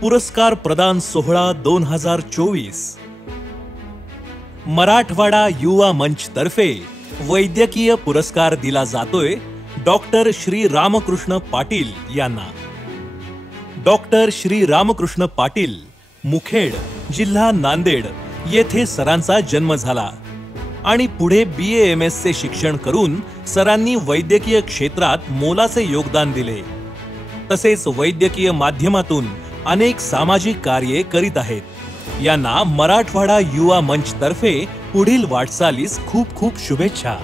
पुरस्कार प्रदान सोहळा 2024 मराठवाडा युवा मंच तर्फे वैद्यकीय पुरस्कार दिला जातोय डॉक्टर श्री रामकृष्ण पाटील यांना। डॉक्टर श्री रामकृष्ण पाटील मुखेड, जिल्हा नांदेड येथे सरांचा जन्म झाला आणि पुढे BAMS चे शिक्षण करून सरांनी वैद्यकीय क्षेत्रात मोलाचे योगदान दिले। तसेच वैद्यकीय माध्यमातून अनेक सामाजिक कार्ये करीत आहेत। यांना मराठवाडा युवा मंच तर्फे पुढील वाटचालीस खूप खूप शुभेच्छा।